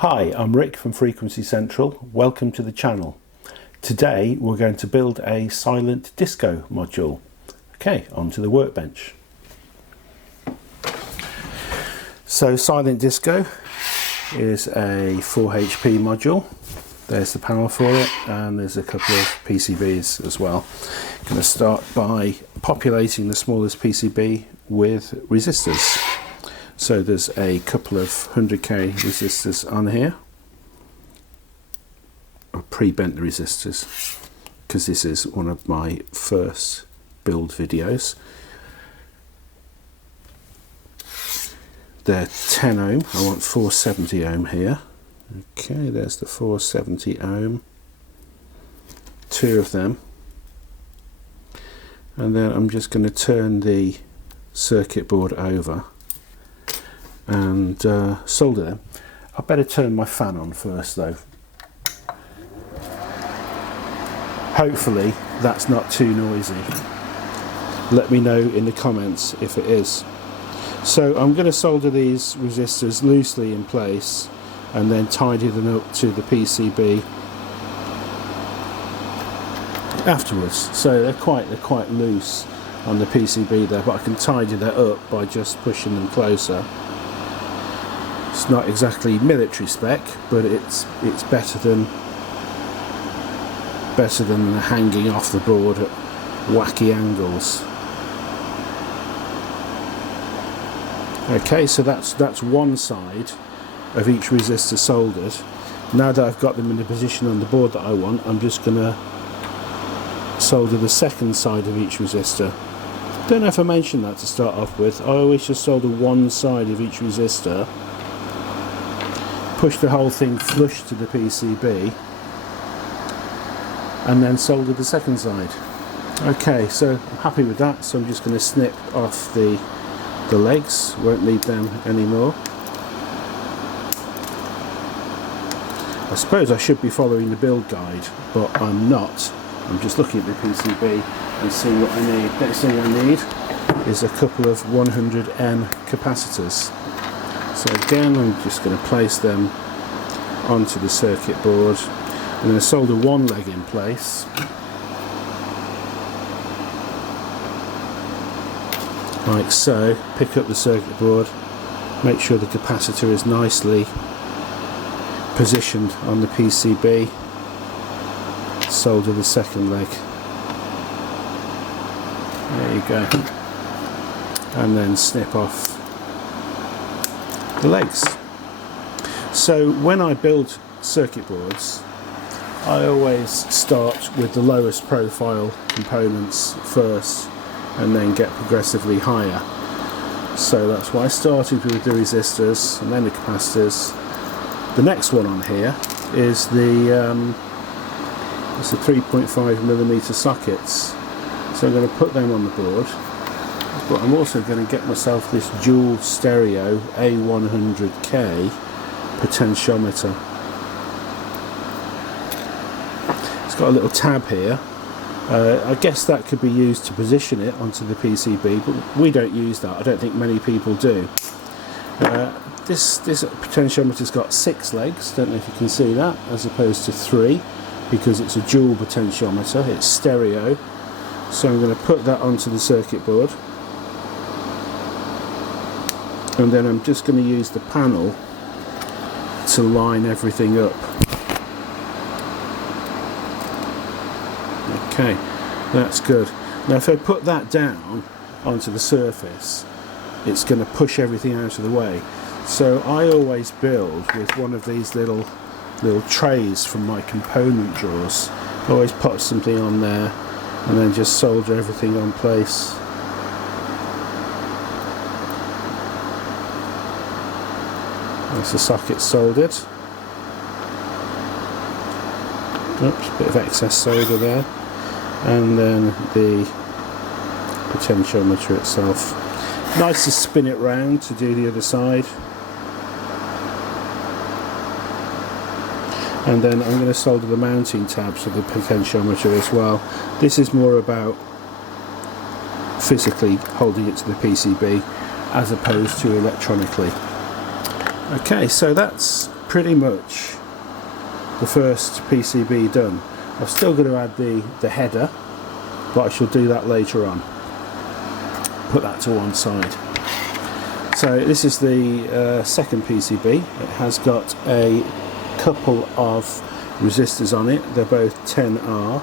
Hi, I'm Rick from Frequency Central. Welcome to the channel. Today we're going to build a silent disco module. Okay, onto the workbench. So silent disco is a 4 HP module. There's the panel for it, and there's a couple of PCBs as well. I'm going to start by populating the smallest PCB with resistors. So there's a couple of 100k resistors on here. I've pre-bent the resistors because this is one of my first build videos. They're 10 ohm. I want 470 ohm here. Okay, there's the 470 ohm. Two of them. And then I'm just going to turn the circuit board over and solder them. I better turn my fan on first though. Hopefully that's not too noisy. Let me know in the comments if it is. So I'm going to solder these resistors loosely in place and then tidy them up to the PCB afterwards. So they're quite loose on the PCB there, but I can tidy that up by just pushing them closer. It's not exactly military spec, but it's better than hanging off the board at wacky angles. Okay, so that's one side of each resistor soldered. Now that I've got them in the position on the board that I want, I'm just going to solder the second side of each resistor. Don't know if I mentioned that to start off with. I always just solder one side of each resistor, push the whole thing flush to the PCB, and then solder the second side. Okay, so I'm happy with that, so I'm just going to snip off the legs, won't need them anymore. I suppose I should be following the build guide, but I'm not. I'm just looking at the PCB and seeing what I need. Next thing I need is a couple of 100N capacitors. So again, I'm just going to place them onto the circuit board. I'm going to solder one leg in place. Like so. Pick up the circuit board, make sure the capacitor is nicely positioned on the PCB. Solder the second leg. There you go. And then snip off the legs. So when I build circuit boards, I always start with the lowest profile components first and then get progressively higher. So that's why I started with the resistors and then the capacitors. The next one on here is the 3.5mm sockets. So I'm going to put them on the board, but I'm also going to get myself this dual stereo A100K potentiometer. It's got a little tab here. I guess that could be used to position it onto the PCB, but we don't use that. I don't think many people do. This potentiometer's got 6 legs, don't know if you can see that, as opposed to 3, because it's a dual potentiometer, it's stereo. So I'm going to put that onto the circuit board, and then I'm just going to use the panel to line everything up. Okay, that's good. Now if I put that down onto the surface, it's going to push everything out of the way. So I always build with one of these little trays from my component drawers. I always put something on there and then just solder everything on place. That's the socket soldered. Oops, a bit of excess solder there. And then the potentiometer itself. Nice to spin it round to do the other side. And then I'm going to solder the mounting tabs of the potentiometer as well. This is more about physically holding it to the PCB as opposed to electronically. Okay, so that's pretty much the first PCB done. I've still got to add the header, but I shall do that later on. Put that to one side. So this is the second PCB. It has got a couple of resistors on it. They're both 10R.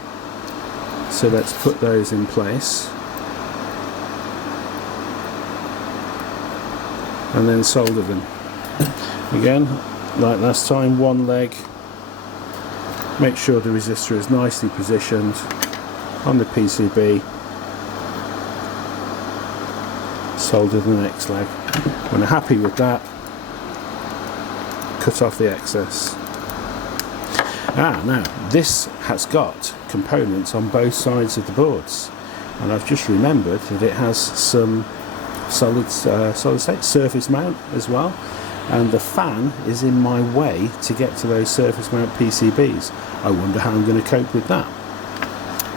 So let's put those in place. And then solder them. Again, like last time, one leg. Make sure the resistor is nicely positioned on the PCB. Solder the next leg. When I'm happy with that, cut off the excess. Now this has got components on both sides of the boards, and I've just remembered that it has some solid state surface mount as well, and the fan is in my way to get to those surface mount PCBs. I wonder how I'm going to cope with that.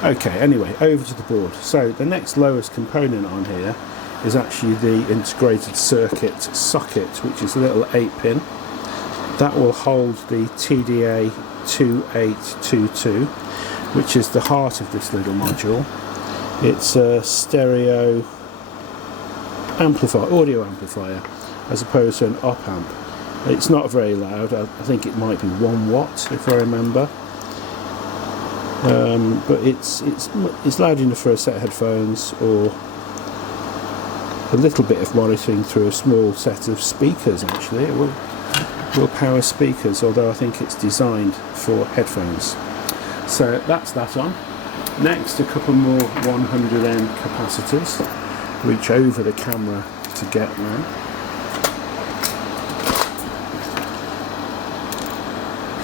Okay, anyway, over to the board. So the next lowest component on here is actually the integrated circuit socket, which is a little 8-pin. That will hold the TDA 2822, which is the heart of this little module. It's a stereo amplifier, audio amplifier, as opposed to an op amp. It's not very loud. I think it might be 1 watt if I remember, but it's loud enough for a set of headphones or a little bit of monitoring through a small set of speakers. Actually, it will power speakers, although I think it's designed for headphones. So that's that on. Next, a couple more 100N capacitors. Reach over the camera to get them.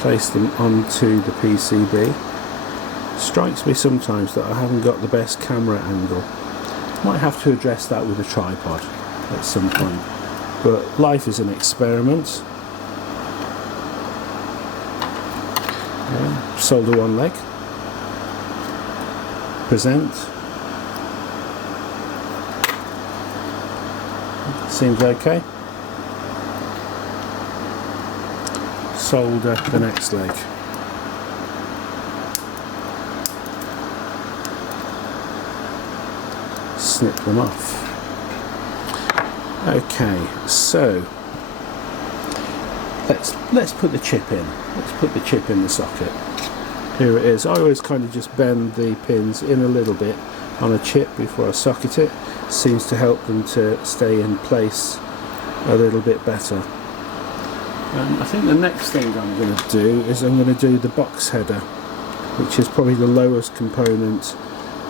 Place them onto the PCB. Strikes me sometimes that I haven't got the best camera angle. Might have to address that with a tripod at some point. But life is an experiment. Solder one leg. Present. Seems okay. Solder the next leg. Snip them off. Okay, so let's put the chip in. Let's put the chip in the socket. Here it is. I always kind of just bend the pins in a little bit on a chip before I socket it. Seems to help them to stay in place a little bit better. I think the next thing I'm going to do is I'm going to do the box header, which is probably the lowest component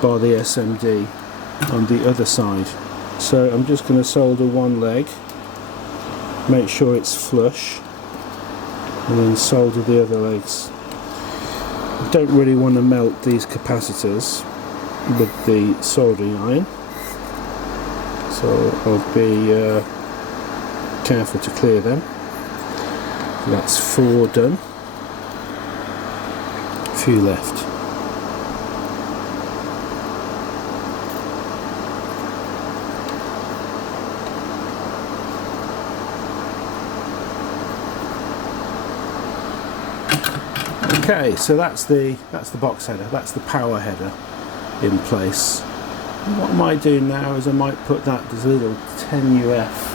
bar the SMD on the other side. So I'm just going to solder one leg, make sure it's flush, and then solder the other legs. I don't really want to melt these capacitors with the soldering iron, so I'll be careful to clear them. That's 4 done. A few left. Okay, so that's the box header, that's the power header in place. And what I might do now is I might put that, there's a little 10UF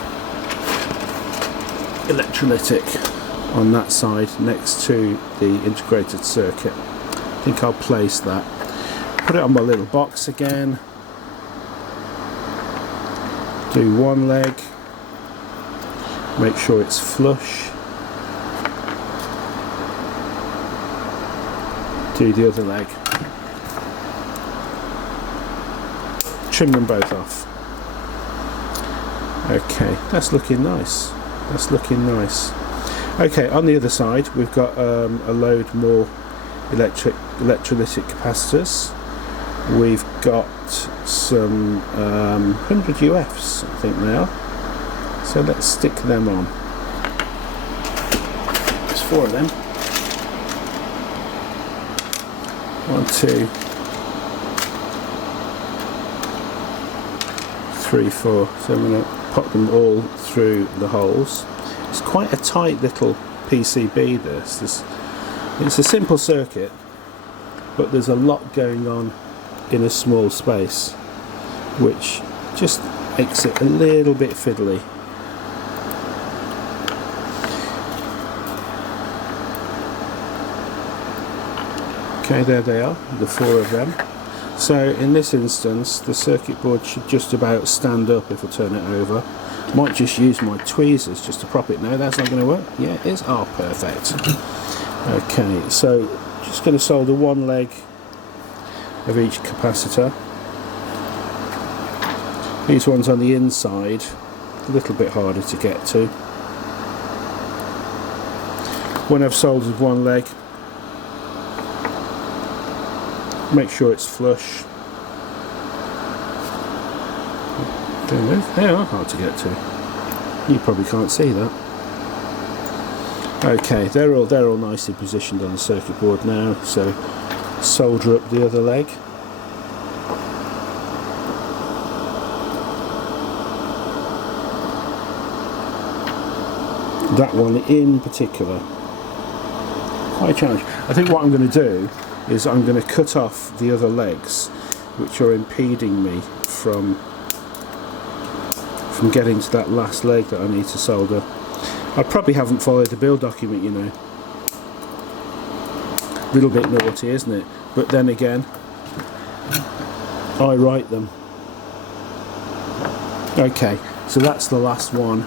electrolytic on that side next to the integrated circuit. I think I'll place that. Put it on my little box again. Do one leg. Make sure it's flush. Do the other leg. Trim them both off. Okay, that's looking nice. That's looking nice. Okay, on the other side we've got a load more electrolytic capacitors. We've got some 100 UFs, I think now. So let's stick them on. There's 4 of them. 1, 2, 3, 4. So I'm going to pop them all through the holes. It's quite a tight little PCB this. It's a simple circuit, but there's a lot going on in a small space, which just makes it a little bit fiddly. Okay, there they are, the 4 of them. So in this instance, the circuit board should just about stand up if I turn it over. Might just use my tweezers just to prop it. No, that's not going to work. Yeah, it is. Oh, perfect. Okay, so just going to solder one leg of each capacitor. These ones on the inside, a little bit harder to get to. When I've soldered one leg, make sure it's flush. They are hard to get to. You probably can't see that. Okay, they're all nicely positioned on the circuit board now. So solder up the other leg. That one in particular, quite a challenge. I think what I'm going to do is I'm going to cut off the other legs which are impeding me from getting to that last leg that I need to solder. I probably haven't followed the build document, you know. A little bit naughty, isn't it? But then again, I write them. Okay, so that's the last one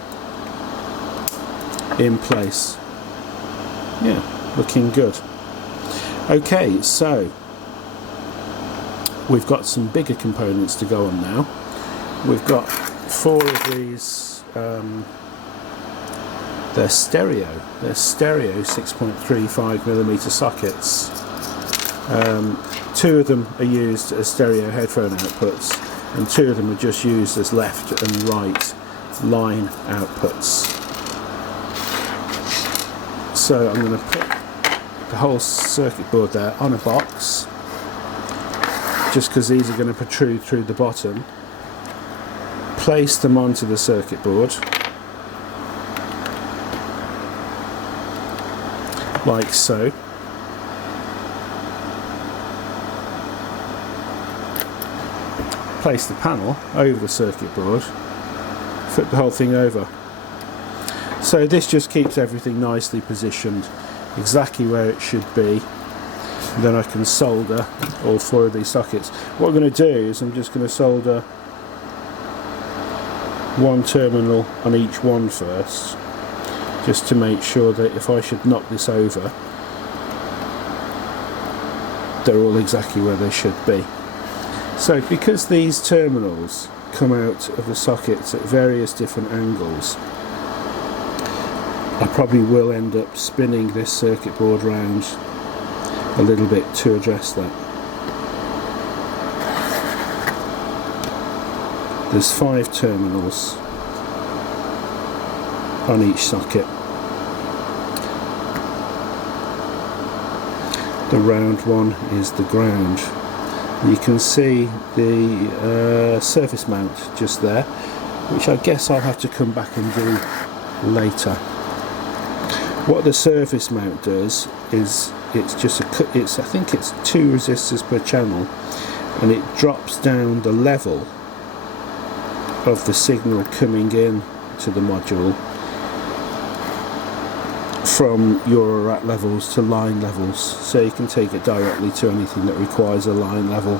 in place. Yeah, looking good. Okay, so we've got some bigger components to go on now. We've got 4 of these, they're stereo 6.35mm sockets. 2 of them are used as stereo headphone outputs, and 2 of them are just used as left and right line outputs. So I'm going to put the whole circuit board there on a box, just because these are going to protrude through the bottom. Place them onto the circuit board like so. Place the panel over the circuit board, flip the whole thing over. So this just keeps everything nicely positioned exactly where it should be. And then I can solder all 4 of these sockets. What I'm going to do is I'm just going to solder one terminal on each one first, just to make sure that if I should knock this over, they're all exactly where they should be. So because these terminals come out of the sockets at various different angles, I probably will end up spinning this circuit board round a little bit to address that. There's 5 terminals on each socket. The round one is the ground. You can see the surface mount just there, which I guess I'll have to come back and do later. What the surface mount does is it's just I think it's 2 resistors per channel, and it drops down the level of the signal coming in to the module from Eurorack levels to line levels, so you can take it directly to anything that requires a line level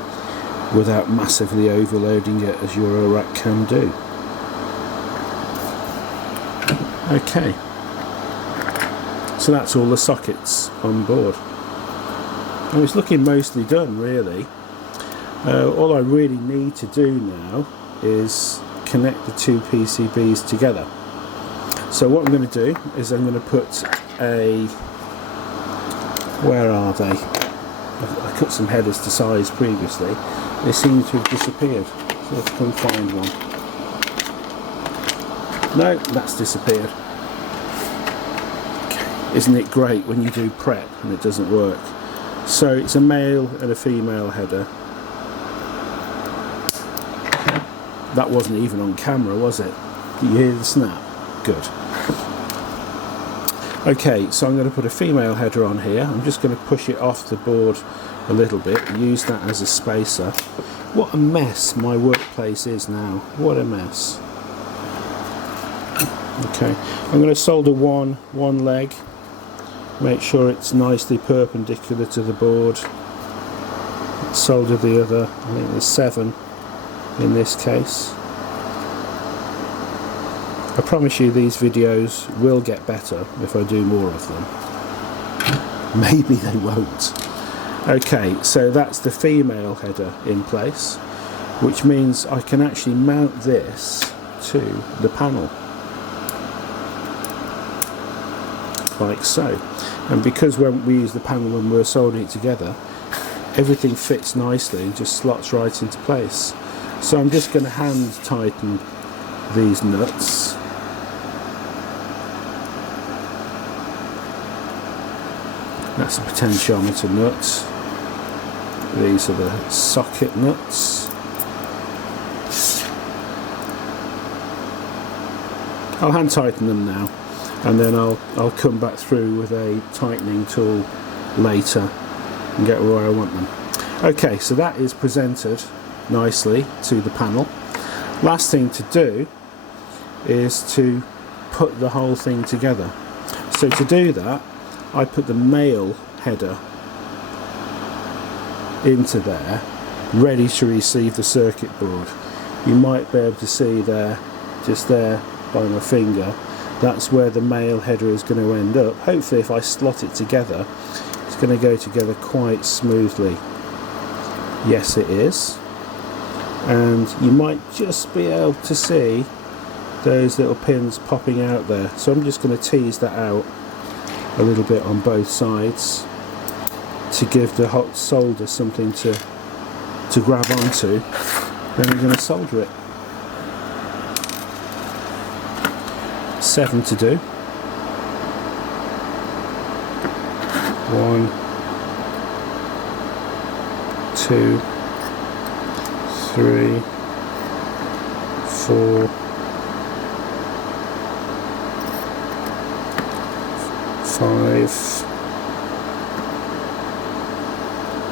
without massively overloading it, as Eurorack can do. Okay, so that's all the sockets on board. Now it's looking mostly done, really. All I really need to do now is connect the 2 PCBs together. So what I'm going to do is I'm going to put a, where are they? I cut some headers to size previously. They seem to have disappeared, so let's come find one. No, that's disappeared. Isn't it great when you do prep and it doesn't work? So it's a male and a female header. That wasn't even on camera, was it? Did you hear the snap? Good. Okay, so I'm going to put a female header on here. I'm just going to push it off the board a little bit, use that as a spacer. What a mess my workplace is now. What a mess. Okay, I'm going to solder one leg, make sure it's nicely perpendicular to the board. Solder the other. I think there's 7 in this case. I promise you these videos will get better if I do more of them. Maybe they won't. Okay, so that's the female header in place, which means I can actually mount this to the panel. Like so. And because when we use the panel when we're soldering it together, everything fits nicely and just slots right into place. So I'm just going to hand tighten these nuts. That's the potentiometer nuts. These are the socket nuts. I'll hand tighten them now, and then I'll come back through with a tightening tool later and get where I want them. Okay, so that is presented nicely to the panel. Last thing to do is to put the whole thing together. So to do that, I put the male header into there, ready to receive the circuit board. You might be able to see there, just there by my finger, that's where the male header is going to end up. Hopefully if I slot it together, it's going to go together quite smoothly. Yes, it is. And you might just be able to see those little pins popping out there. So I'm just going to tease that out a little bit on both sides to give the hot solder something to grab onto. Then we're going to solder it. 7 to do. 1, 2, 3, 4, 5,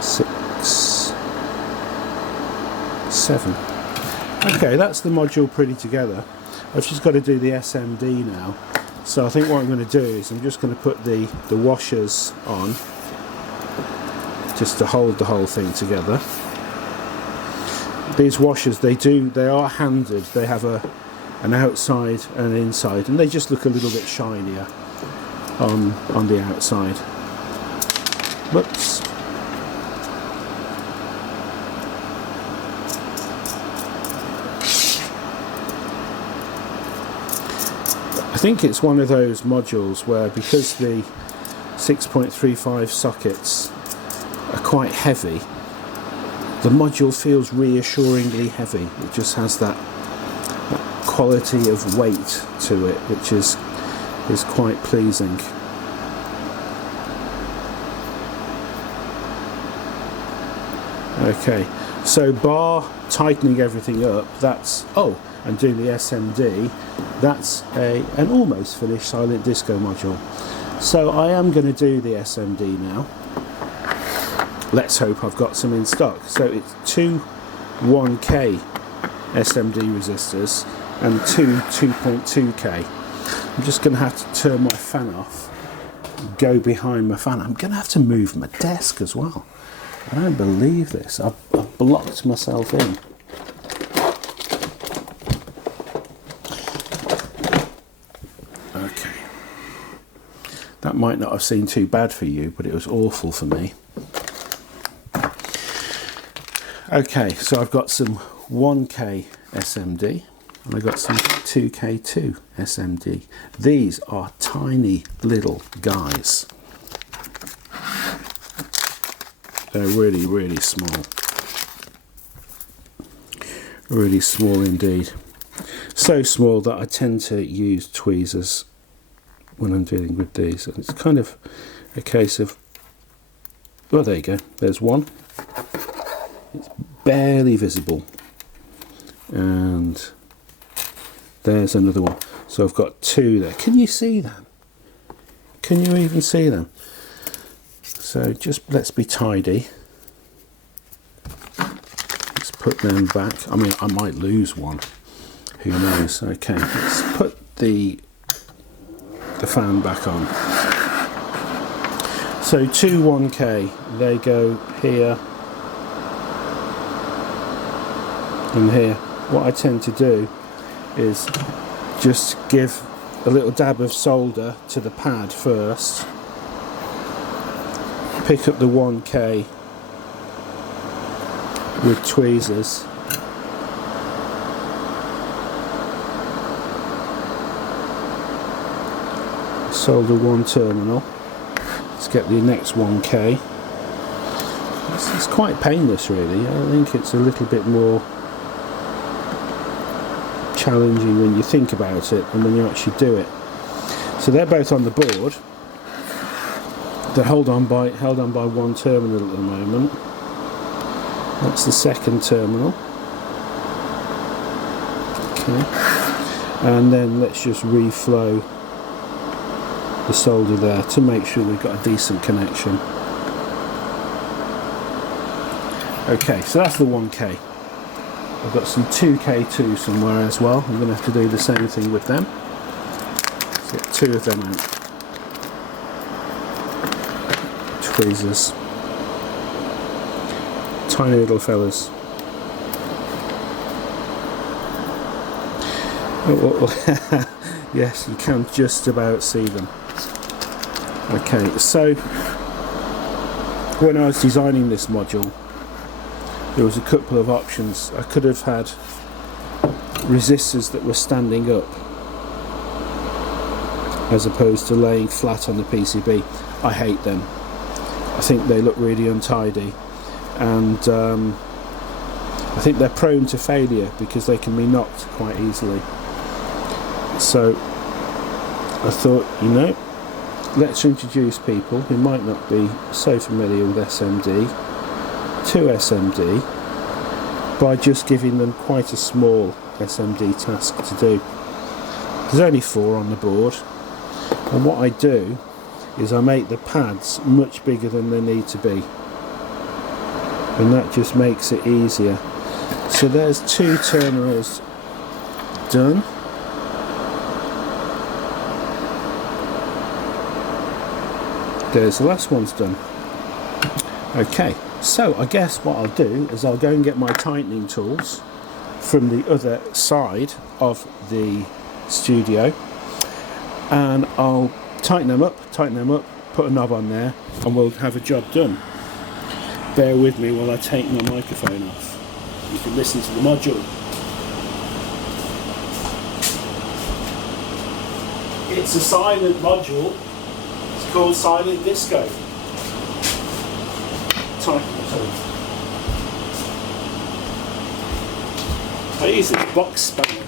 6, 7. Okay, that's the module pretty together. I've just got to do the SMD now. So I think what I'm going to do is I'm just going to put the washers on, just to hold the whole thing together. These washers, they are handed. They have an outside and an inside, and they just look a little bit shinier on the outside. Whoops. I think it's one of those modules where, because the 6.35 sockets are quite heavy, the module feels reassuringly heavy. It just has that quality of weight to it, which is quite pleasing. Okay, so bar tightening everything up, that's, and doing the SMD, that's an almost finished silent disco module. So I am going to do the SMD now. Let's hope I've got some in stock. So it's 2 1K SMD resistors and 2 2.2K. I'm just going to have to turn my fan off, go behind my fan. I'm going to have to move my desk as well. I don't believe this. I've blocked myself in. Okay. That might not have seemed too bad for you, but it was awful for me. Okay, so I've got some 1K SMD and I've got some 2K2 SMD. These are tiny little guys. They're really, really small. Really small indeed. So small that I tend to use tweezers when I'm dealing with these. It's kind of a case of, well, there you go. There's one. It's barely visible. And there's another one. So I've got 2 there. Can you see that? Can you even see them? So just let's be tidy. Let's put them back. I mean, I might lose one. Who knows? Okay, let's put the fan back on. So 2 1K, they go here and here. What I tend to do is just give a little dab of solder to the pad first, pick up the 1K with tweezers, solder one terminal. Let's get the next 1K. It's quite painless really. I think it's a little bit more challenging when you think about it than when you actually do it. So they're both on the board. They're held on by one terminal at the moment. That's the second terminal. Okay. And then let's just reflow the solder there to make sure we've got a decent connection. Okay, so that's the 1K. I've got some 2K2 somewhere as well. I'm going to have to do the same thing with them. Let's get 2 of them out. Tweezers. Tiny little fellas. Oh, yes, you can just about see them. Okay, so when I was designing this module, there was a couple of options. I could have had resistors that were standing up as opposed to laying flat on the PCB. I hate them. I think they look really untidy, and I think they're prone to failure because they can be knocked quite easily. So I thought, you know, let's introduce people who might not be so familiar with SMD to SMD by just giving them quite a small SMD task to do. There's only 4 on the board, and what I do is I make the pads much bigger than they need to be, and that just makes it easier. So there's 2 terminals done. There's the last one's done. Okay, so I guess what I'll do is I'll go and get my tightening tools from the other side of the studio, and I'll tighten them up, put a knob on there, and we'll have a job done. Bear with me while I take my microphone off. You can listen to the module. It's a silent module. It's called Silent Disco. Tighten the tool. I use this box spanner.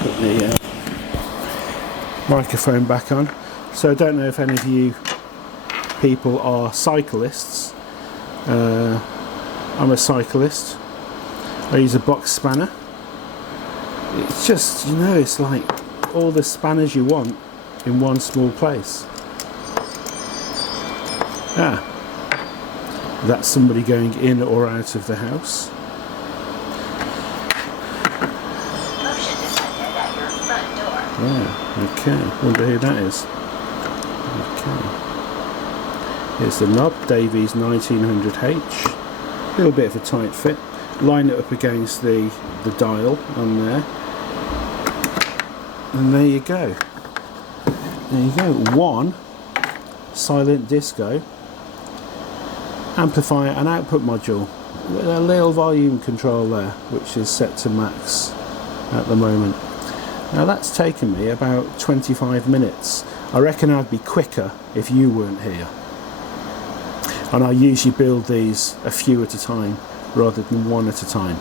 Put the microphone back on. So I don't know if any of you people are cyclists. I'm a cyclist. I use a box spanner. It's just, you know, it's like all the spanners you want in one small place. Ah, that's somebody going in or out of the house. Motion detected at your front door. Oh, okay. Wonder who that is. Okay. Here's the knob, Davies 1900H. A little bit of a tight fit. Line it up against the dial on there. And there you go. There you go. 1 silent disco amplifier and output module with a little volume control there, which is set to max at the moment. Now that's taken me about 25 minutes. I reckon I'd be quicker if you weren't here. And I usually build these a few at a time rather than one at a time.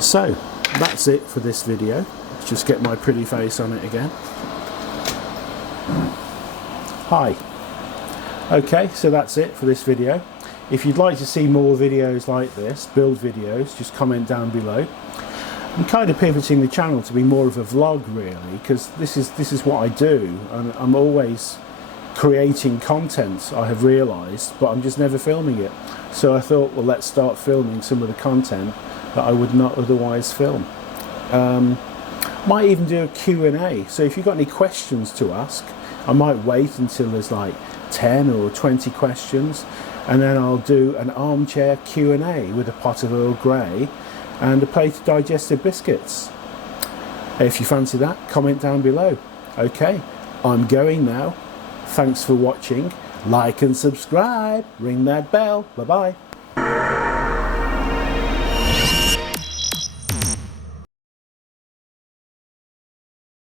So that's it for this video. Let's just get my pretty face on it again. Hi. Okay, so that's it for this video. If you'd like to see more videos like this, build videos, just comment down below. I'm kind of pivoting the channel to be more of a vlog really, because this is what I do, and I'm always creating content, I have realised, but I'm just never filming it. So I thought, well, let's start filming some of the content that I would not otherwise film. Might even do a Q&A, so if you've got any questions to ask, I might wait until there's like 10 or 20 questions, and then I'll do an armchair Q&A with a pot of Earl Grey and a plate of digestive biscuits. If you fancy that, comment down below. Okay, I'm going now. Thanks for watching. Like and subscribe. Ring that bell. Bye bye.